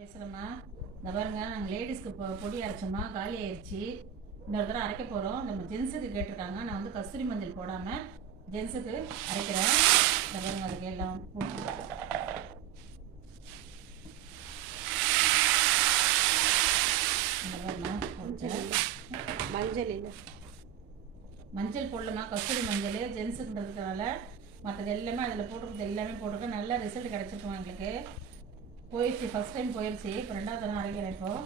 பேசுகிறோம்மா. இந்த பாருங்க, நாங்கள் லேடிஸ்க்கு பொடி அரைச்சோம்மா, காலி ஆயிடுச்சு. இன்னொரு தடவை அரைக்க போகிறோம். நம்ம ஜென்ஸுக்கு கேட்டிருக்காங்க. நான் வந்து கஸ்தூரி மஞ்சள் போடாமல் ஜென்ஸுக்கு அரைக்கிறேன். இந்த பாருங்க, அதுக்கு எல்லாம் போட்டு இந்த பாருமா மஞ்சள் இல்லை, மஞ்சள் போடலமா, கஸ்தூரி மஞ்சள் ஜென்ஸுக்குன்றதுனால மற்றது எல்லாமே அதில் போட்டுருக்குது, எல்லாமே போட்டிருக்கேன். நல்ல ரிசல்ட் கிடச்சிருக்கோம் எங்களுக்கு. போயிடுச்சு, ஃபஸ்ட் டைம் போயிடுச்சு. இப்போ ரெண்டாவது தடவை அரைக்கிறேன். இப்போது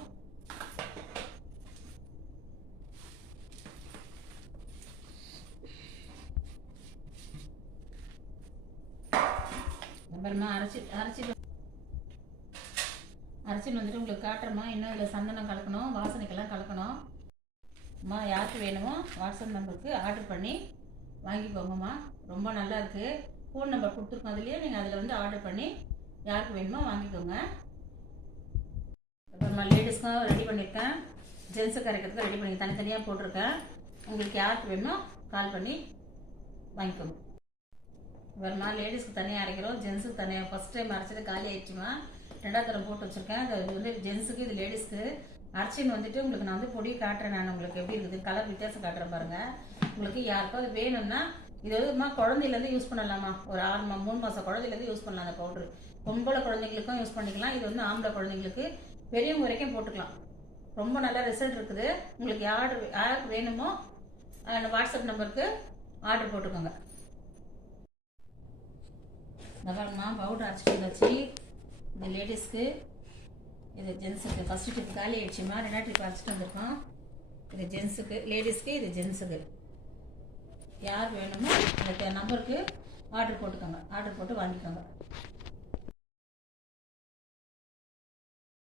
அப்புறமா அரைச்சிட்டு வந்துட்டு உங்களுக்கு காட்டுறோமா. இன்னும் இதில் சந்தனம் கலக்கணும், வாசனைக்கெல்லாம் கலக்கணும். அம்மா, யாருக்கு வேணுமோ வாட்ஸ்அப் நம்பருக்கு ஆர்டர் பண்ணி வாங்கிக்கோங்கம்மா. ரொம்ப நல்லா இருக்குது. ஃபோன் நம்பர் கொடுத்துருக்கோம், அதுலேயே நீங்கள் அதில் வந்து ஆர்டர் பண்ணி யாருக்கு வேணுமோ வாங்கிக்கோங்க. அப்புறமா லேடிஸ்க்கும் ரெடி பண்ணியிருக்கேன், ஜென்ஸுக்கு அரைக்கிறதுக்கு ரெடி பண்ணி தனித்தனியாக போட்டிருக்கேன். உங்களுக்கு யாருக்கு வேணுமோ கால் பண்ணி வாங்கிக்கோங்க. அப்புறமா லேடிஸ்க்கு தனியாக அரைக்கிறோம், ஜென்ஸுக்கு தனியாக. ஃபஸ்ட் டைம் அரைச்சது காலி ஆயிடுச்சுமா, ரெண்டாவது தரம் போட்டு வச்சுருக்கேன். அது வந்து ஜென்ஸுக்கு, இது லேடிஸ்க்கு. அரைச்சின்னு வந்துட்டு உங்களுக்கு நான் வந்து பொடி காட்டுறேன். நான் உங்களுக்கு எப்படி இருக்குது கலர் வித்தியாசம் காட்டுறேன் பாருங்கள். உங்களுக்கு யாருக்கும் அது வேணும்னா இது வந்து குழந்தையிலேருந்து யூஸ் பண்ணலாமா. ஒரு 3 மாதம் குழந்தையிலேருந்து யூஸ் பண்ணலாம். அந்த பவுட்ரு பொம்பளை குழந்தைங்களுக்கும் யூஸ் பண்ணிக்கலாம். இது வந்து ஆம்பளை குழந்தைங்களுக்கு, பெரியவங்க வரைக்கும் போட்டுக்கலாம். ரொம்ப நல்ல ரிசல்ட் இருக்குது. உங்களுக்கு யாருக்கு வேணுமோ வாட்ஸ்அப் நம்பருக்கு ஆர்டர் போட்டுக்கோங்க. நகரமா பவுடர் அரைச்சிட்டு வந்தாச்சு. இது லேடிஸ்க்கு, இது ஜென்ஸுக்கு. ஃபஸ்ட்டு ட்ரிப் காலி ஆயிடுச்சுமா, ரெண்டாவது ட்ரிப் அரைச்சிட்டு வந்திருக்கோம். இது ஜென்ஸுக்கு, லேடிஸ்க்கு, இது ஜென்ஸுக்கு. யார் வேணுமோ அந்த நம்பருக்கு ஆர்டர் போட்டுக்கோங்க, ஆர்டர் போட்டு வாங்கிக்கோங்க.